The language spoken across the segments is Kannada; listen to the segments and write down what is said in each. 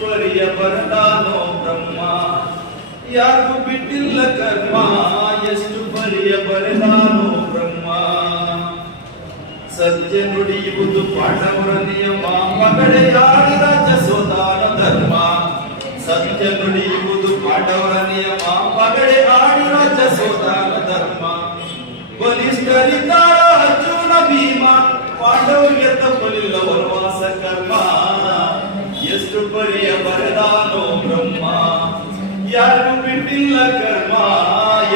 ಪರಿಯ ಬರದಾನೋ ಬ್ರಹ್ಮ? ಯಾರು ಬಿಟ್ಟಿಲ್ಲ ಕರ್ಮ, ಎಷ್ಟು ಪರಿಯ ಬರದಾನೋ ಬ್ರಹ್ಮ? ಸತ್ಯ ನುಡಿಯುವುದು ಪಾಠವರ ನಿಯಮ, ಮಗಳೇ ಯಾರು ರಾಜ ಸೋದಾನ ಧರ್ಮ? ಸತ್ಯ ನುಡಿಯುವುದು ಪಾಠವರ ನಿಯಮ, ಮಗಳೇ ಆಡಿ ರಾಜ ಸೋದಾನ ಧರ್ಮ? ಬಲಿಷ್ಠರಿದ್ದಾರ ಅರ್ಜುನ ಭೀಮ? ಪಾಂಡವರಿಗೆ ತಪ್ಪಲಿಲ್ಲ ವನವಾಸ ಕರ್ಮ ಎಷ್ಟು ಬರದಾನೋ ಬ್ರಹ್ಮ. ಯಾರು ಬಿಟ್ಟಿಲ್ಲ ಕರ್ಮ,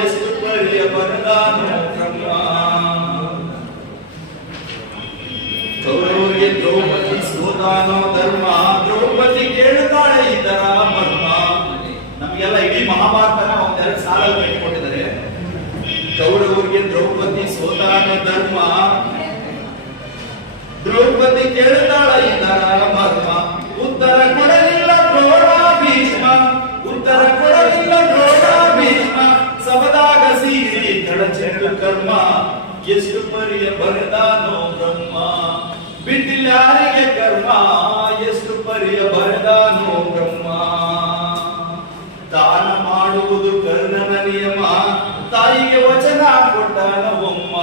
ಎಷ್ಟು ಪರಿಯ ಬರದಾನೋ ಬ್ರಹ್ಮ. ಕೌರವರಿಗೆ ದ್ರೌಪದಿ ಸೋದಾನೋ ಧರ್ಮ, ದ್ರೌಪದಿ ಕೇಳುತ್ತಾಳೆ ಇದರ ಮರ್ಮ ನಮಗೆಲ್ಲ ಇಡೀ ಮಹಾಭಾರತನ ಒಂದೆರಡು ಸಾಲಲ್ಲಿ ಕೊಟ್ಟಿದ್ದಾರೆ ಕೌರವರಿಗೆ ದ್ರೌಪದಿ ಸೋದಾನ ಧರ್ಮ. ದ್ರೌಪದಿ ಕೇಳುತ್ತಾಳ ಕರ್ಮ ಎಷ್ಟು ಪರಿಯ ಬರೆದಾನೋ ಬ್ರಹ್ಮ. ಬಿಟ್ಟಿಲ್ಲ ಯಾರಿಗೆ ಕರ್ಮ ಎಷ್ಟು ಪರಿಯ ಬರೆದಾನೋ ಬ್ರಹ್ಮ. ದಾನ ಮಾಡುವುದು ಕರ್ಣನ ನಿಯಮ, ತಾಯಿಗೆ ವಚನ ಕೊಟ್ಟಾನ ಒಮ್ಮ.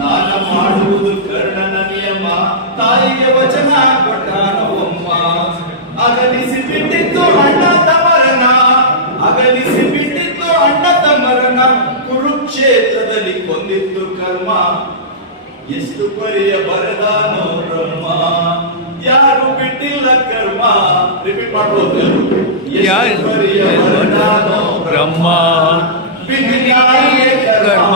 ದಾನ ಮಾಡುವುದು ಕರ್ಣನ ನಿಯಮ, ತಾಯಿಗೆ ವಚನ ಕೊಟ್ಟಾನ ಒಮ್ಮ. ಅಗಲಿಸಿ ಬಿಟ್ಟಿತ್ತು ಅಣ್ಣ ತಮರನ ಅಗಲಿಸಿ ಬಿಟ್ಟಿತ್ತು ಅಣ್ಣ ತಮ್ಮರನ ಕುರುಕ್ಷೇತ್ರದಲ್ಲಿ ಕೊಂದಿತ್ತು ಕರ್ಮ ಎಷ್ಟು ಪರಿಯ ಬರದಾನೋ ಬ್ರಹ್ಮ. ಯಾರು ಬಿಟ್ಟಿಲ್ಲ ಕರ್ಮ ರಿಪೀಟ್ ಮಾಡ್ಬೋದು ಎಷ್ಟು ಪರಿಯ ಬರದಾನೋ ಬ್ರಹ್ಮ. ಕರ್ಮ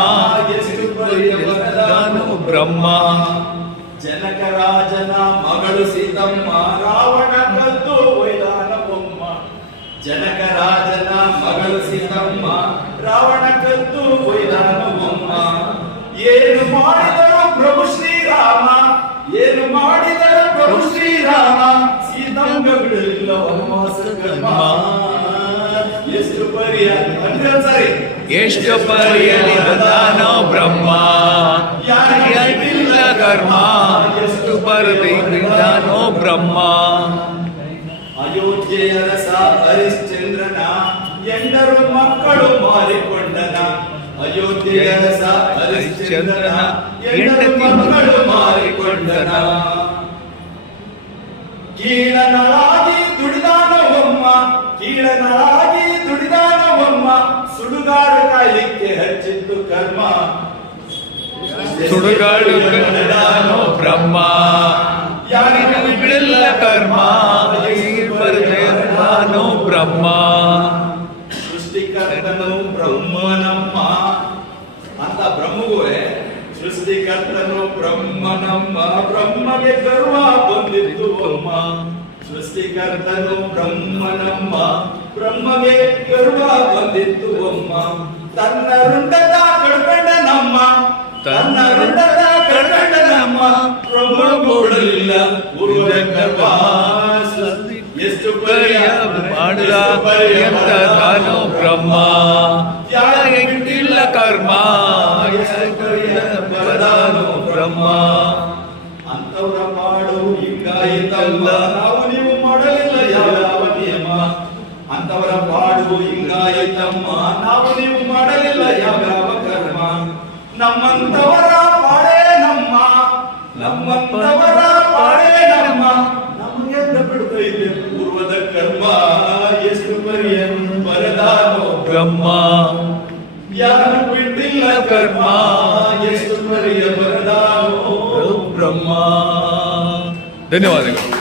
ಎಷ್ಟು ಪರಿಯ ಬರದಾನೋ ಬ್ರಹ್ಮ. ಜನಕ ರಾಜನ ಮಗಳು ಸೀತಮ್ಮ ರಾವಣ ಕದ್ದು ಒಯ್ದಾನ ಬೊಮ್ಮ ಜನಕ ರಾಜನ ಮಗಳು ಸೀತಮ್ಮ ರಾವಣ ಕದ್ದು ಒಯ್ದಾನ ಬೊಮ್ಮ ಏನು ಮಾಡಿದರು ಪ್ರಭು ಶ್ರೀರಾಮ? ಏನು ಮಾಡಿದರು ಪ್ರಭು ಶ್ರೀರಾಮ? ಸೀತಮ್ಮ ಬಿಡಲಿಲ್ಲ ವನವಾಸ ಕರ್ಮ ಎಷ್ಟು ಪರಿಯ ಅಂದ್ರೆ ಸರಿ. ಎಷ್ಟು ಪರಿಯಲಿ ಬಂದಾನೋ ಬ್ರಹ್ಮ. ಯಾರಿಗಿಲ್ಲ ಕರ್ಮ. ಎಷ್ಟು ಬರದಿ ಬಿದ್ದಾನೋ ಬ್ರಹ್ಮ. ಅಯೋಧ್ಯೆಯ ರಸ ಎಂಡರು ಮಕ್ಕಳು ಮಾರಿಕೊಂಡನ ಅಯೋಧ್ಯೆಯ ಹರಿಶ್ಚಂದ್ರನ ಎಂಡರು ಮಕ್ಕಳು ಮಾರಿಕೊಂಡನ. ಕೀಳನಳಾಗಿ ದುಡಿದಾನ ಒಮ್ಮ ಕೀಳನಳಾಗಿ ದುಡಿದಾನ ಒಮ್ಮ ಸುಡುಗಾಡು ಕಾಯಲಿಕ್ಕೆ ಹಚ್ಚಿತ್ತು ಕರ್ಮ. ಸುಡುಗಾಡು ಕನ್ನಡಾನೋ ಬ್ರಹ್ಮ. ಯಾರಿಗೂ ಬಿಡಲ್ಲ ಕರ್ಮ ನಾನು ಬ್ರಹ್ಮ. ಸೃಷ್ಟಿಕರ್ತನು ಬ್ರಹ್ಮನಮ್ಮ. ಅಂತ ಬ್ರಹ್ಮಗುವೆ ಸೃಷ್ಟಿಕರ್ತನು ಬ್ರಹ್ಮನಮ್ಮ ಬ್ರಹ್ಮಗೆ ಗರ್ವ ಬಂದಿತ್ತು ಅಮ್ಮ. ಸೃಷ್ಟಿಕರ್ತನು ಬ್ರಹ್ಮನಮ್ಮ ಬ್ರಹ್ಮಗೆ ಗರ್ವ ಬಂದಿತ್ತು ಅಮ್ಮ. ತನ್ನ ರುಂಡದ ಕಳ್ಕೊಂಡ ನಮ್ಮ ತನ್ನ ರುಂಡದ ಕಳ್ಕೊಂಡ ನಮ್ಮ ಪ್ರಭು ಕೊಡಲಿಲ್ಲ ಗರ್ವ ಎಷ್ಟು ಪರಿಯ ಮಾಡಿದ ಪರ್ಯಂತ ನಾನು ಬ್ರಹ್ಮ. ಯಾರಿಗಿಲ್ಲ ಕರ್ಮ. ಬರದಾನೋ ಬ್ರಹ್ಮ ಅಂತವರ ಮಾಡು ಹಿಂಗಾಯಿತಲ್ಲ ನಾವು ನೀವು ಮಾಡಲಿಲ್ಲ ಯಾವ ನಿಯಮ ಅಂತವರ ಪಾಡು ಹಿಂಗಾಯಿತಮ್ಮ. ನಾವು ನೀವು ಮಾಡಲಿಲ್ಲ ಯಾವ ಕರ್ಮ. ನಮ್ಮಂತವರ ಪಾಡೇ ನಮ್ಮ. ನಮ್ಮಂತವರ ಪಾಡೇ ನಮ್ಮ. ನಮಗೆ ಬಿಡ್ತೈತೆ ಪೂರ್ವದ ಕರ್ಮ ಎಷ್ಟು ಪರಿಯ ಬರದಾನೋ ಬ್ರಹ್ಮ ಯಾರು ಬಿಟ್ಟಿಲ್ಲ ಕರ್ಮ ಎಷ್ಟು ಪರಿಯ ಬರದಾನೋ ಬ್ರಹ್ಮ ಧನ್ಯವಾದಗಳು